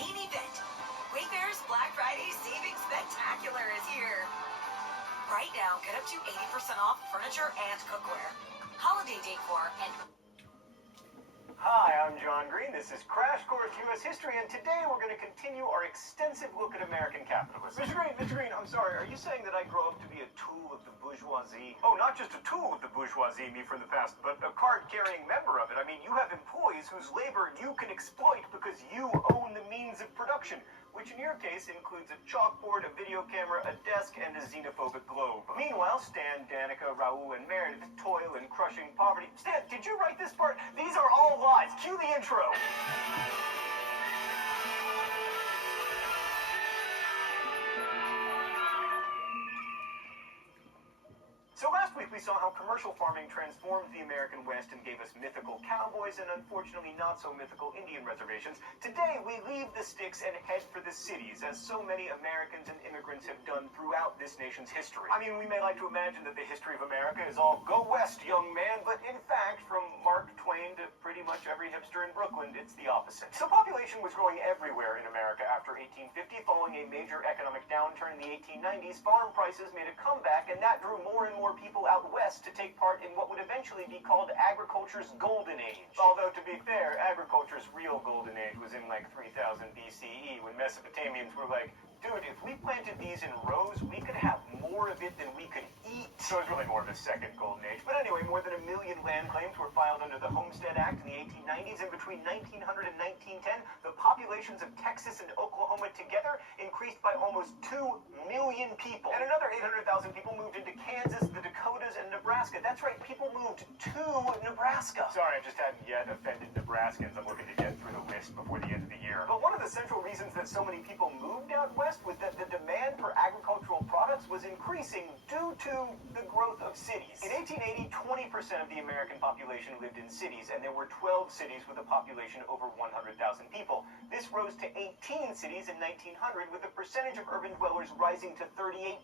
main event. Wayfair's Black Friday Savings Spectacular is here. Right now, get up to 80% off furniture and cookware, holiday decor, and... Hi, I'm John Green. This is Crash Course U.S. History, and today we're going to continue our extensive look at American capitalism. Mr. Green, I'm sorry. Are you saying that I grow up to be a tool of the bourgeoisie? Oh, not just a tool of the bourgeoisie, me from the past, but a card-carrying member of it. I mean, you have employees whose labor you can exploit because you own the means of production, which in your case includes a chalkboard, a video camera, a desk, and a xenophobic globe. Meanwhile, Stan, Danica, Raul, and Meredith toil in crushing poverty. Stan, did you write this part? These are all lies. Cue the intro. So last week we saw how commercial farming transformed the American West and gave us mythical cowboys and unfortunately not so mythical Indian reservations. Today we leave the sticks and head for the cities, as so many Americans and immigrants have done throughout this nation's history. I mean, we may like to imagine that the history of America is all go west, young man, but in fact, from Mark Twain to pretty much every hipster in Brooklyn, it's the opposite. So population was growing everywhere in America after 1850. Following a major economic downturn in the 1890s, farm prices made a comeback, and that drew more and more people out west to take part in what would eventually be called agriculture's golden age. Although, to be fair, agriculture's real golden age was in like 3000 BCE, when Mesopotamians were like, dude, if we planted these in rows, we could have more of it than we could eat. So it was really more of a second golden age. But anyway, more than 1 million land claims were filed under the Homestead Act in the 1890s, and between 1900 and 1910, the populations of Texas and Oklahoma together increased by almost 2 million people. And another 800,000 people moved into Kansas, the Dakotas, and Nebraska. That's right, people moved to Nebraska. Sorry, I just hadn't yet offended Nebraskans. I'm looking to get through the list before the end of the year. But one of the central reasons that so many people moved out west was that the demand for agricultural products was increasing due to the growth of cities. In 1880, 20% of the American population lived in cities, and there were 12 cities with a population over 100,000 people. This rose to 18 cities in 1900, with the percentage of urban dwellers rising to 38%.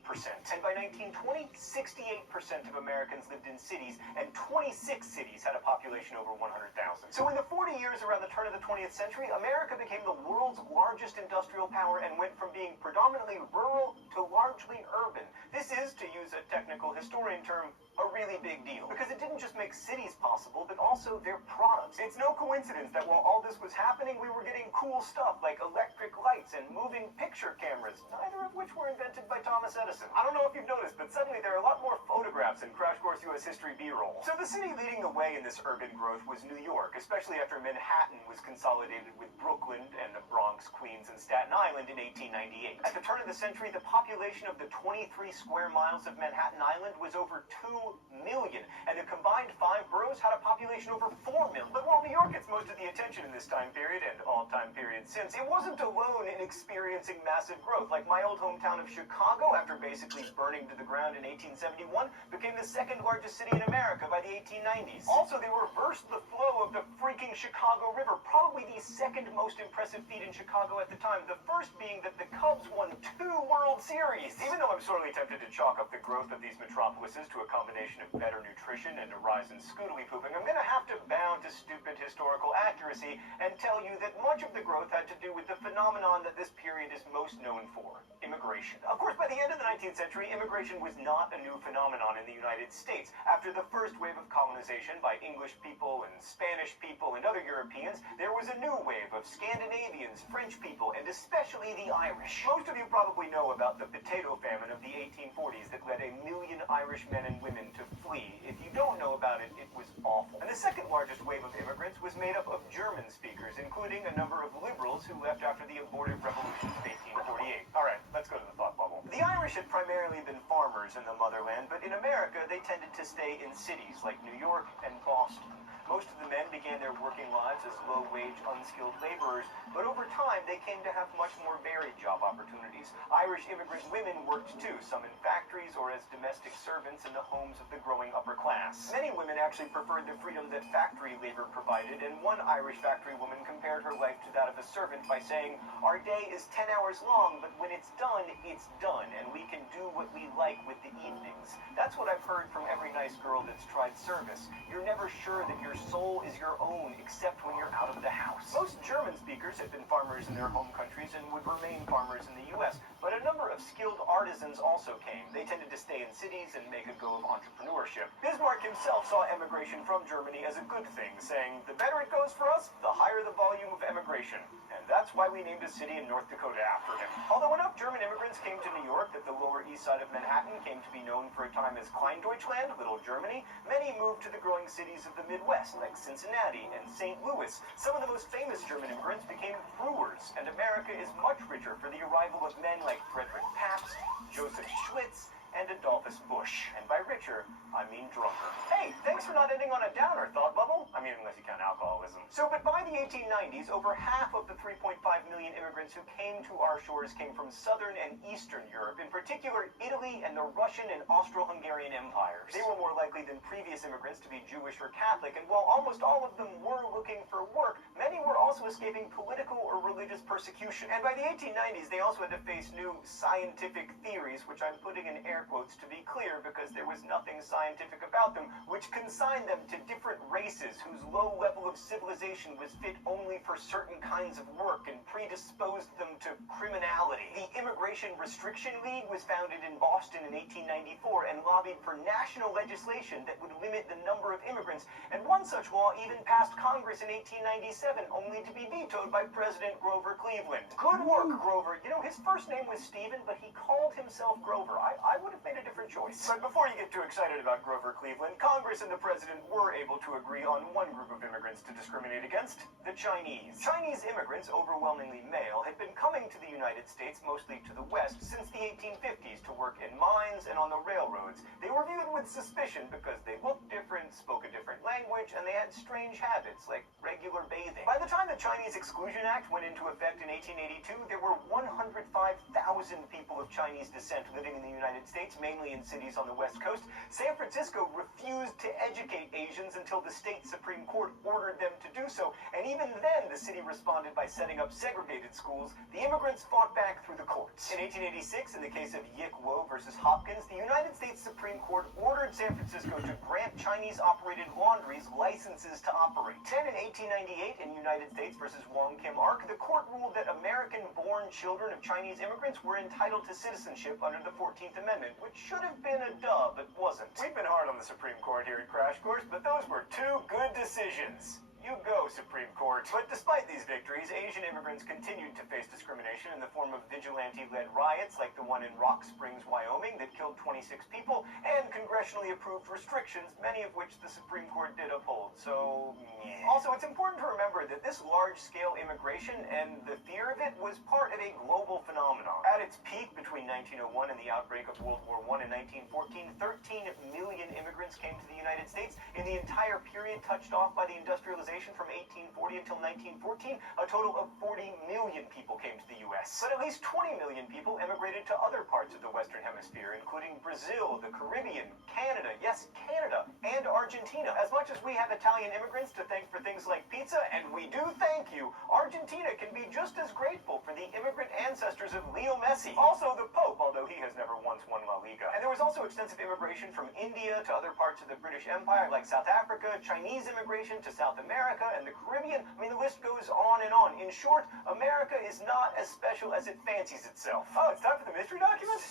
And by 1920, 68% of Americans lived in cities, and 26 cities had a population over 100,000. So in the 40 years around the turn of the 20th century, America became the world's largest industrial power and went from being predominantly rural to largely urban. This is, to use a technical historian term, a really big deal, because it didn't just make cities possible, but also their products. It's no coincidence that while all this was happening, we were getting cool stuff like electric lights and moving picture cameras, neither of which were invented by Thomas Edison. I don't know if you've noticed, but suddenly there are a lot more photographs in Crash Course U.S. History B-roll. So the city leading the way in this urban growth was New York, especially after Manhattan was consolidated with Brooklyn and the Bronx, Queens, and Staten Island in 1898. At the turn of the century, the population of the 23 square miles of Manhattan Island was over 2 million, and the combined 5 boroughs had a population over 4 million. But while New York gets most of the attention in this time period, and all time periods since, it wasn't alone in experiencing massive growth. Like my old hometown of Chicago, after basically burning to the ground in 1871, became the second largest city in America by the 1890s. Also, they reversed the flow of the freaking Chicago River, probably the second most impressive feat in Chicago at the time, the first being that the Cubs won 2 World Series. Even though I'm sorely tempted to chalk up the growth of these metropolises to a combination of better nutrition and a rise in scootily pooping, I'm gonna have to bow to stupid historical accuracy and tell you that much of the growth had to do with the phenomenon that this period is most known for: immigration. Of course, by the end of the 19th century, immigration was not a new phenomenon in the United States. After the first wave of colonization by English people and Spanish people and other Europeans, there was a new wave of Scandinavians, French people, and especially the Irish. Most of you probably know about the potato famine of the 1840s that led 1 million Irish men and women to flee. If you don't know about it, it was awful. And the second largest wave of immigrants was made up of German speakers, including a number of liberals who left after the abortive revolutions of 1848. Alright, let's go to the thought bubble. The Irish had primarily been farmers in the motherland, but in America they tended to stay in cities like New York and Boston. Most of the men began their working lives as low-wage, unskilled laborers, but over time they came to have much more varied job opportunities. Irish immigrant women worked too, some in factories or as domestic servants in the homes of the growing upper class. Many women actually preferred the freedom that factory labor provided, and one Irish factory woman compared her life to that of a servant by saying, "Our day is 10 hours long, but when it's done, and we can do what we like with the evenings." That's what I've heard from every nice girl that's tried service. You're never sure that your your soul is your own, except when you're out of the house. Most German speakers had been farmers in their home countries and would remain farmers in the U.S., but a number of skilled artisans also came. They tended to stay in cities and make a go of entrepreneurship. Bismarck himself saw emigration from Germany as a good thing, saying, "The better it goes for us, the higher the volume of emigration." And that's why we named a city in North Dakota after him. Although enough German immigrants came to New York that the Lower East Side of Manhattan came to be known for a time as Kleindeutschland, Little Germany, many moved to the growing cities of the Midwest, like Cincinnati and St. Louis. Some of the most famous German immigrants became brewers, and America is much richer for the arrival of men like Frederick Pabst, Joseph Schlitz, and Adolphus Busch. And by richer, I mean drunker. Hey, thanks for not ending on a downer, thought bubble. I mean, unless you count alcoholism. But by the 1890s, over half of the 3.5 million immigrants who came to our shores came from Southern and Eastern Europe, in particular Italy and the Russian and Austro-Hungarian empires. They were more likely than previous immigrants to be Jewish or Catholic, and while almost all of them were looking for work, many were also escaping political or religious persecution. And by the 1890s, they also had to face new scientific theories, which I'm putting in air quotes to be clear because there was nothing scientific about them, which consigned them to different races whose low level of civilization was fit only for certain kinds of work and predisposed them to criminality. The Immigration Restriction League was founded in Boston in 1894 and lobbied for national legislation that would limit the number of immigrants, and one such law even passed Congress in 1897, only to be vetoed by President Grover Cleveland. Good work, Grover. You know, his first name was Stephen, but he called himself Grover. I would have made a different choice. But before you get too excited about Grover Cleveland, Congress and the president were able to agree on one group of immigrants to discriminate against: the Chinese. Chinese immigrants, overwhelmingly male, had been coming to the United States, mostly to the West, since the 1850s to work in mines and on the railroads. They were viewed with suspicion because they looked different, spoke a different language, and they had strange habits, like regular bathing. By the time the Chinese Exclusion Act went into effect in 1882, there were 105,000 people of Chinese descent living in the United States, mainly in cities on the West Coast. San Francisco refused to educate Asians until the state Supreme Court ordered them to do so, and even then the city responded by setting up segregated schools. The immigrants fought back through the courts. In 1886, in the case of Yik Wo versus Hopkins, the United States Supreme Court ordered San Francisco to grant Chinese-operated laundries licenses to operate. Then in 1898, in United States versus Wong Kim Ark, the court ruled that American-born children of Chinese immigrants were entitled to citizenship under the 14th Amendment, which should have been a duh, but wasn't. We've been hard on the Supreme Court here at Crash Course, but those were two good decisions. You go, Supreme Court. But despite these victories, Asian immigrants continued to face discrimination in the form of vigilante-led riots like the one in Rock Springs, Wyoming, that killed 26 people, and congressionally approved restrictions, many of which the Supreme Court did uphold. So, yeah. Also, it's important to remember that this large-scale immigration and the fear of it was part of a global phenomenon. At its peak between 1901 and the outbreak of World War I in 1914, 13 million immigrants came to the United States. In the entire period touched off by the industrialization from 1840 until 1914, a total of 40 million people came to the U.S. But at least 20 million people emigrated to other parts of the Western Hemisphere, including Brazil, the Caribbean, Canada, yes, Canada, and Argentina. As much as we have Italian immigrants to thank for things like pizza, and we do thank you, Argentina can be just as grateful for the immigrant ancestors of Leo Messi. Also the Pope, although he has never once won La Liga. And there was also extensive immigration from India to other parts of the British Empire, like South Africa, Chinese immigration to South America, and the Caribbean. I mean, the list goes on and on. In short, America is not as special as it fancies itself. Oh, it's time for the mystery document?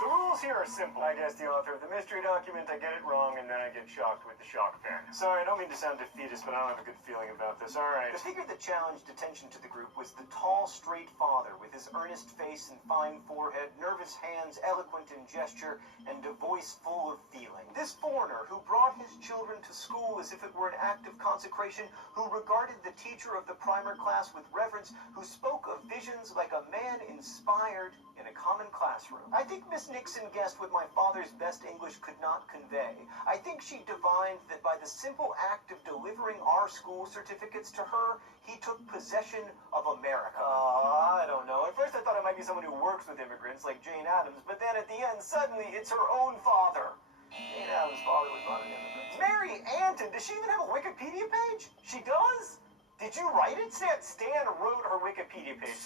The rules here are simple. I guess the author of the mystery document, I get it wrong, and then I get shocked with the shock pen. Sorry, I don't mean to sound defeatist, but I don't have a good feeling about this. All right. The figure that challenged attention to the group was the tall, straight father with his earnest face and fine forehead, nervous hands, eloquent in gesture, and a voice full of feeling. This foreigner, who brought his children to school as if it were an act of consecration, who regarded the teacher of the primer class with reverence, who spoke of visions like a man inspired in a common classroom. I think Miss Nixon guessed what my father's best English could not convey. I think she divined that by the simple act of delivering our school certificates to her, he took possession of America. I don't know. At first I thought it might be someone who works with immigrants, like Jane Addams, but then at the end, suddenly, it's her own father. Jane Addams' father was not an immigrant. Mary Anton, does she even have a Wikipedia page? She does? Did you write it? Stan wrote her Wikipedia page.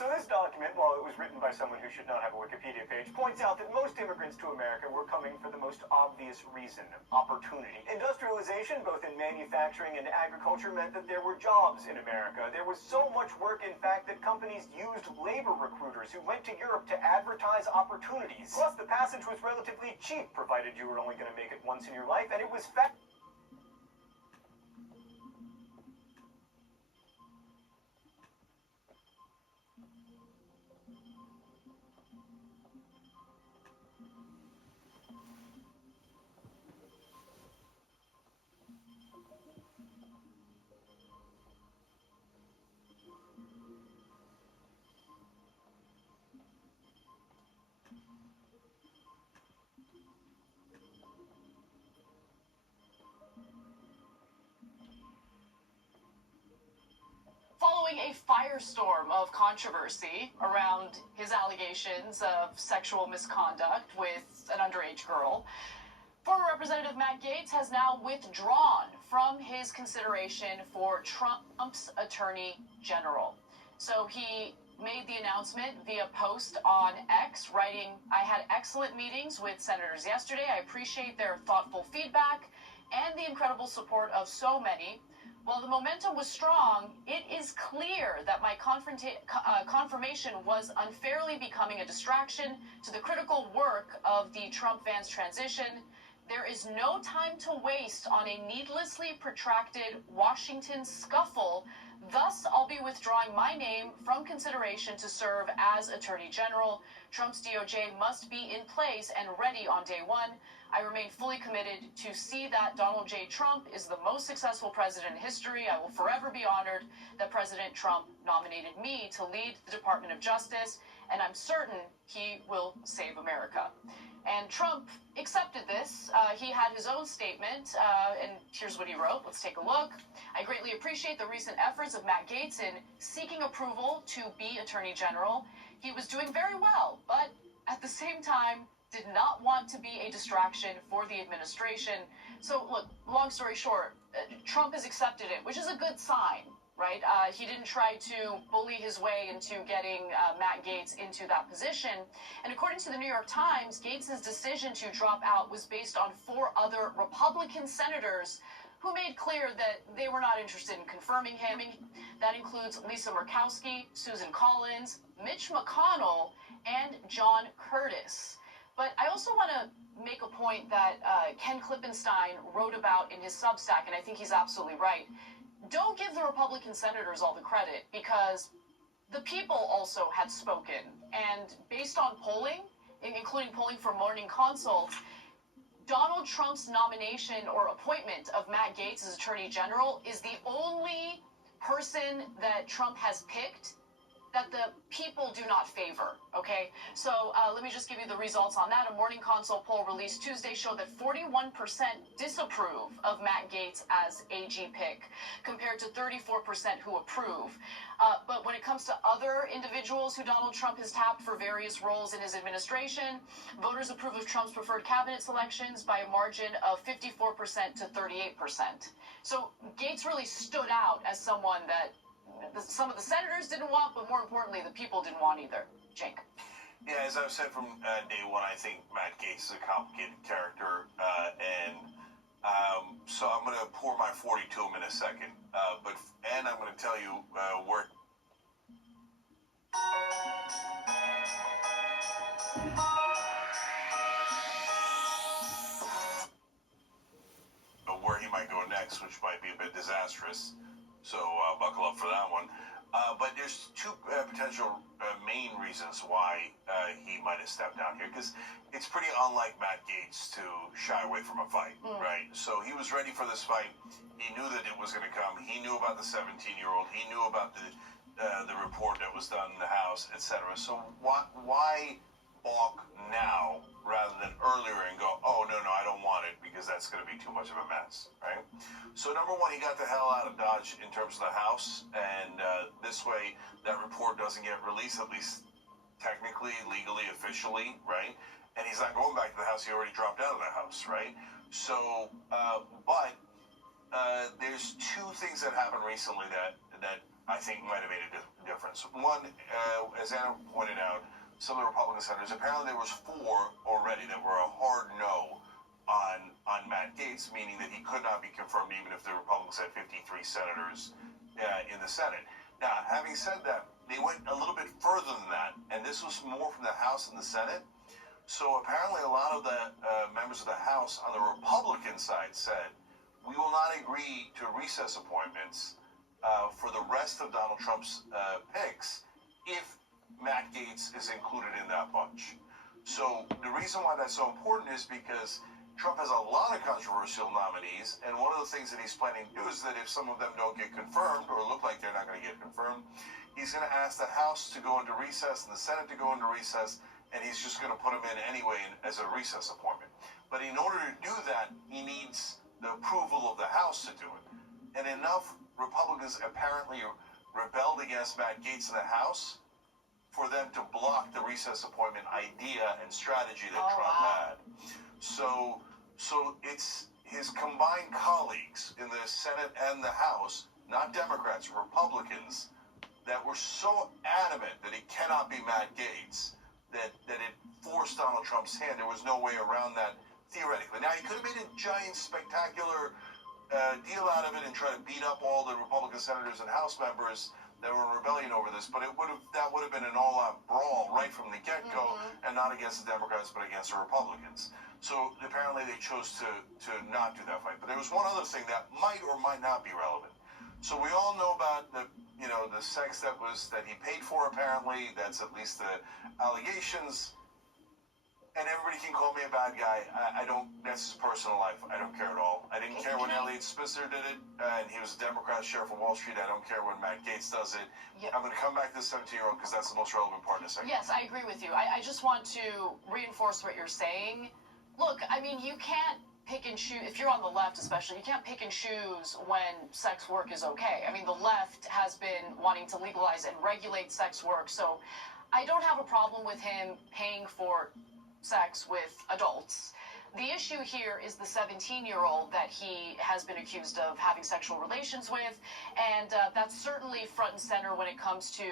So this document, while it was written by someone who should not have a Wikipedia page, points out that most immigrants to America were coming for the most obvious reason: opportunity. Industrialization, both in manufacturing and agriculture, meant that there were jobs in America. There was so much work, in fact, that companies used labor recruiters who went to Europe to advertise opportunities. Plus, the passage was relatively cheap, provided you were only going to make it once in your life, and it was Following a firestorm of controversy around his allegations of sexual misconduct with an underage girl, former Representative Matt Gaetz has now withdrawn from his consideration for Trump's Attorney General. So he made the announcement via post on X, writing, "I had excellent meetings with senators yesterday. I appreciate their thoughtful feedback and the incredible support of so many. While the momentum was strong, it is clear that my confirmation was unfairly becoming a distraction to the critical work of the Trump-Vance transition. There is no time to waste on a needlessly protracted Washington scuffle. Thus, I'll be withdrawing my name from consideration to serve as Attorney General. Trump's DOJ must be in place and ready on day one. I remain fully committed to see that Donald J. Trump is the most successful president in history. I will forever be honored that President Trump nominated me to lead the Department of Justice, and I'm certain he will save America." And Trump accepted this. He had his own statement, and here's what he wrote. Let's take a look. "I greatly appreciate the recent efforts of Matt Gaetz in seeking approval to be Attorney General. He was doing very well, but at the same time, did not want to be a distraction for the administration." So, look, long story short, Trump has accepted it, which is a good sign, right? He didn't try to bully his way into getting Matt Gaetz into that position. And according to the New York Times, Gaetz's decision to drop out was based on 4 other Republican senators who made clear that they were not interested in confirming him. That includes Lisa Murkowski, Susan Collins, Mitch McConnell, and John Curtis. But I also want to make a point that Ken Klippenstein wrote about in his Substack, and I think he's absolutely right. Don't give the Republican senators all the credit, because the people also had spoken. And based on polling, including polling from Morning Consult, Donald Trump's nomination or appointment of Matt Gaetz as Attorney General is the only person that Trump has picked that the people do not favor, okay? So let me just give you the results on that. A Morning Consult poll released Tuesday showed that 41% disapprove of Matt Gaetz as AG pick, compared to 34% who approve. But when it comes to other individuals who Donald Trump has tapped for various roles in his administration, voters approve of Trump's preferred cabinet selections by a margin of 54% to 38%. So Gaetz really stood out as someone that some of the senators didn't want, but more importantly, the people didn't want either. Cenk. Yeah, as I've said from day one, I think Matt Gaetz is a complicated character, so I'm going to pour my 40 to him in a second. And I'm going to tell you where he might go next, which might be a bit disastrous. So buckle up for that one. But there's 2 potential main reasons why he might have stepped down here, because it's pretty unlike Matt Gaetz to shy away from a fight, right? So he was ready for this fight. He knew that it was going to come. He knew about the 17-year-old. He knew about the report that was done in the House, etc. So why balk now rather than earlier and go, oh, no, I don't want it, because that's going to be too much of a mess, right? So number one, he got the hell out of Dodge in terms of the House, and this way that report doesn't get released, at least technically, legally, officially, right? And he's not going back to the House. He already dropped out of the House, right? So, but there's two things that happened recently that I think might have made a difference. One, as Anna pointed out, some of the Republican senators, apparently there was 4 already that were a hard no on Matt Gaetz, meaning that he could not be confirmed even if the Republicans had 53 senators in the Senate. Now, having said that, they went a little bit further than that, and this was more from the House and the Senate. So apparently a lot of the members of the House on the Republican side said, we will not agree to recess appointments for the rest of Donald Trump's picks if Matt Gaetz is included in that bunch. So the reason why that's so important is because Trump has a lot of controversial nominees, and one of the things that he's planning to do is that if some of them don't get confirmed or look like they're not going to get confirmed, he's going to ask the House to go into recess and the Senate to go into recess, and he's just going to put them in anyway as a recess appointment. But in order to do that, he needs the approval of the House to do it. And enough Republicans apparently rebelled against Matt Gaetz in the House for them to block the recess appointment idea and strategy that Trump had. So it's his combined colleagues in the Senate and the House, not Democrats, Republicans, that were so adamant that it cannot be Matt Gaetz, that it forced Donald Trump's hand. There was no way around that theoretically. Now, he could have made a giant, spectacular deal out of it and try to beat up all the Republican senators and House members that were in rebellion over this, but that would have been an all-out brawl right from the get-go, and not against the Democrats, but against the Republicans. So apparently they chose to not do that fight. But there was one other thing that might or might not be relevant. So we all know about the sex that he paid for, apparently. That's at least the allegations. And everybody can call me a bad guy. I don't, that's his personal life. I don't care at all. I didn't care when Elliot Spitzer did it, and he was a Democrat sheriff of Wall Street. I don't care when Matt Gaetz does it. Yep. I'm going to come back to the 17-year-old because that's the most relevant part in a second. Yes, I agree with you. I just want to reinforce what you're saying. Look, I mean, you can't pick and choose, if you're on the left especially, you can't pick and choose when sex work is okay. I mean, the left has been wanting to legalize and regulate sex work, so I don't have a problem with him paying for sex with adults. The issue here is the 17-year-old that he has been accused of having sexual relations with, and that's certainly front and center when it comes to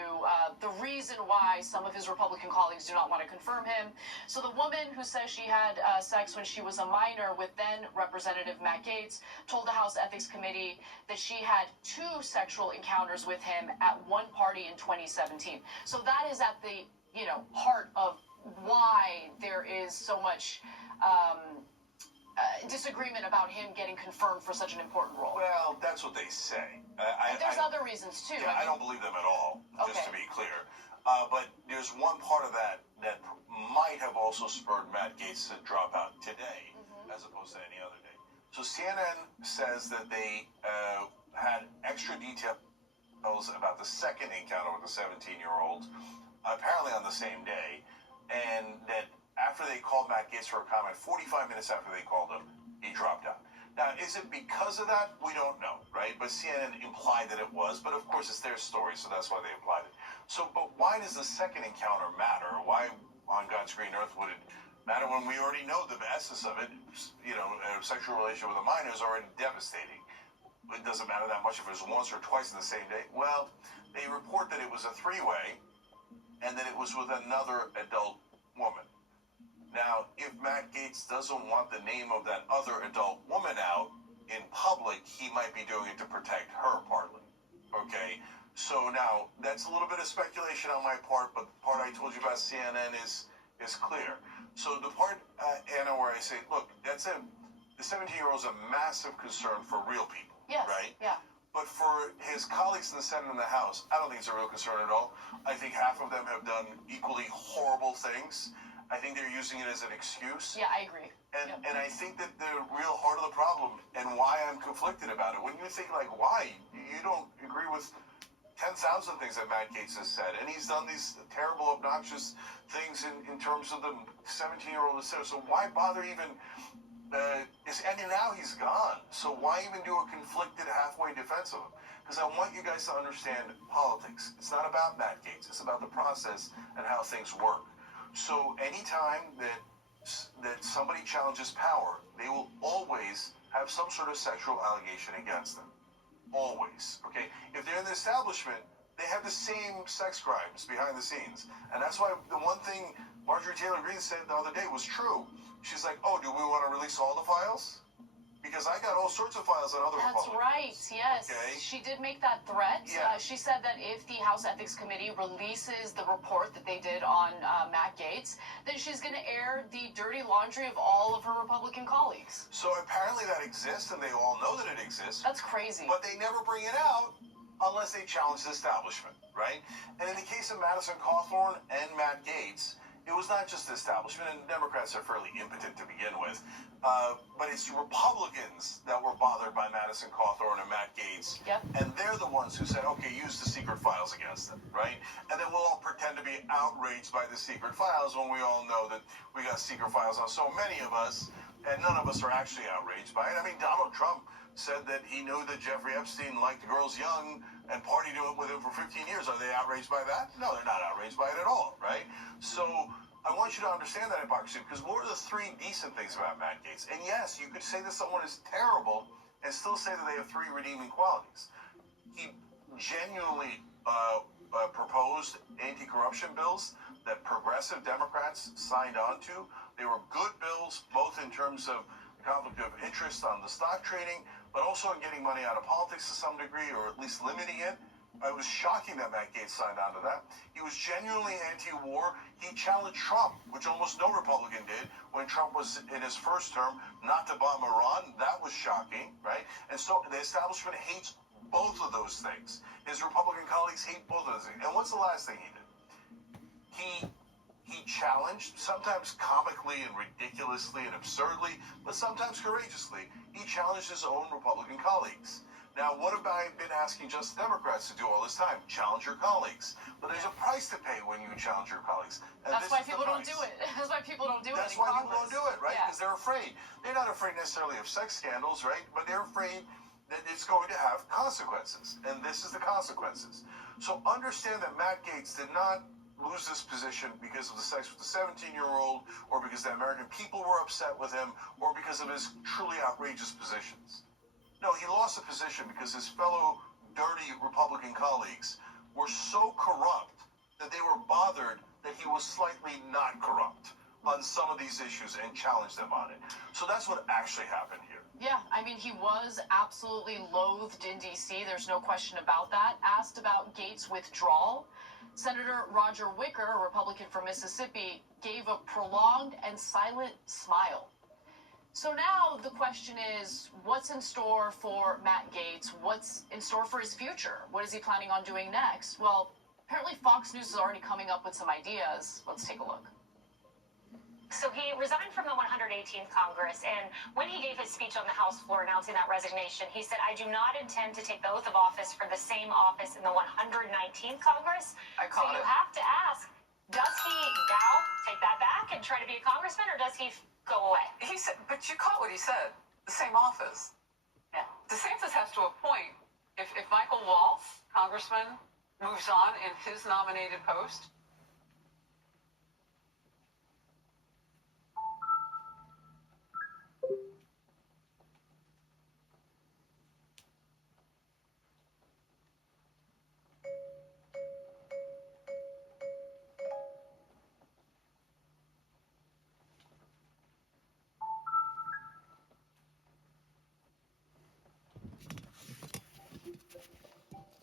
the reason why some of his Republican colleagues do not want to confirm him. So the woman who says she had sex when she was a minor with then Representative Matt Gaetz told the House Ethics Committee that she had 2 sexual encounters with him at one party in 2017. So that is at the heart of why there is so much disagreement about him getting confirmed for such an important role. Well, that's what they say. There's other reasons too. Yeah, I don't believe them at all, just to be clear. But there's one part of that might have also spurred Matt Gaetz to drop out today, as opposed to any other day. So CNN says that they had extra details about the second encounter with the 17-year-old, apparently on the same day, and that after they called Matt Gaetz for a comment, 45 minutes after they called him, he dropped out. Now, is it because of that? We don't know, right? But CNN implied that it was, but of course it's their story, so that's why they implied it. So, but why does the second encounter matter? Why on God's green earth would it matter when we already know the essence of it? A sexual relationship with a minor is already devastating. It doesn't matter that much if it was once or twice in the same day. Well, they report that it was a 3-way, and that it was with another adult woman. Now, if Matt Gaetz doesn't want the name of that other adult woman out in public, he might be doing it to protect her partly. Okay? So now, that's a little bit of speculation on my part, but the part I told you about CNN is clear. So the part, Anna, where I say, look, the 17-year-old is a massive concern for real people. Yes, right? Yeah. But for his colleagues in the Senate and the House, I don't think it's a real concern at all. I think half of them have done equally horrible things. I think they're using it as an excuse. Yeah, I agree. And I think that the real heart of the problem and why I'm conflicted about it, when you think like, why? You don't agree with 10,000 things that Matt Gaetz has said, and he's done these terrible, obnoxious things in terms of the 17-year-old. So why bother even... and now he's gone. So why even do a conflicted halfway defense of him? Because I want you guys to understand politics. It's not about Matt Gaetz. It's about the process and how things work. So anytime that somebody challenges power, they will always have some sort of sexual allegation against them. Always, okay? If they're in the establishment, they have the same sex crimes behind the scenes. And that's why the one thing Marjorie Taylor Greene said the other day was true. She's like, oh, do we want to release all the files? Because I got all sorts of files on other That's Republicans. right, yes. Okay. She did make that threat. Yeah. She said that if the House Ethics Committee releases the report that they did on Matt Gaetz, then she's going to air the dirty laundry of all of her Republican colleagues. So apparently that exists, and they all know that it exists. That's crazy. But they never bring it out unless they challenge the establishment, right? And in the case of Madison Cawthorn and Matt Gaetz, it was not just the establishment, and Democrats are fairly impotent to begin with, but it's Republicans that were bothered by Madison Cawthorn and Matt Gaetz, Yep. and they're the ones who said, okay, use the secret files against them, right? And then we'll all pretend to be outraged by the secret files when we all know that we got secret files on so many of us, and none of us are actually outraged by it. I mean, Donald Trump said that he knew that Jeffrey Epstein liked girls young and partied with him for 15 years. Are they outraged by that? No, they're not outraged by it at all, right? So I want you to understand that hypocrisy, because what are the three decent things about Matt Gaetz? And yes, you could say that someone is terrible and still say that they have three redeeming qualities. He genuinely proposed anti-corruption bills that progressive Democrats signed on to. They were good bills, both in terms of conflict of interest on the stock trading, but also in getting money out of politics to some degree, or at least limiting it. It was shocking that Matt Gaetz signed on to that. He was genuinely anti-war. He challenged Trump, which almost no Republican did when Trump was in his first term, not to bomb Iran. That was shocking, right? And so the establishment hates both of those things. His Republican colleagues hate both of those things. And what's the last thing he did? He challenged, sometimes comically and ridiculously and absurdly, but sometimes courageously, he challenged his own Republican colleagues. Now, what have I been asking just Democrats to do all this time? Challenge your colleagues. But there's a price to pay when you challenge your colleagues. And That's this why is the people don't price. do it. That's why people don't do it. That's in why people Congress. don't do it, right? Yeah. Because they're afraid. They're not afraid necessarily of sex scandals, right? But they're afraid that it's going to have consequences. And this is the consequences. So understand that Matt Gaetz did not lose this position because of the sex with the 17-year-old, or because the American people were upset with him, or because of his truly outrageous positions. No, he lost the position because his fellow dirty Republican colleagues were so corrupt that they were bothered that he was slightly not corrupt on some of these issues and challenged them on it. So that's what actually happened here. Yeah, I mean, he was absolutely loathed in D.C. There's no question about that. Asked about Gaetz' withdrawal, Senator Roger Wicker, a Republican from Mississippi, gave a prolonged and silent smile. So now the question is, what's in store for Matt Gaetz? What's in store for his future? What is he planning on doing next? Well, apparently Fox News is already coming up with some ideas. Let's take a look. So he resigned from the 118th Congress, and when he gave his speech on the House floor announcing that resignation, he said, I do not intend to take the oath of office for the same office in the 119th Congress. So you have to ask, does he now take that back and try to be a congressman, or does he go away? He said, but you caught what he said, the same office. Yeah. DeSantis has to appoint, if Michael Waltz, congressman, moves on in his nominated post,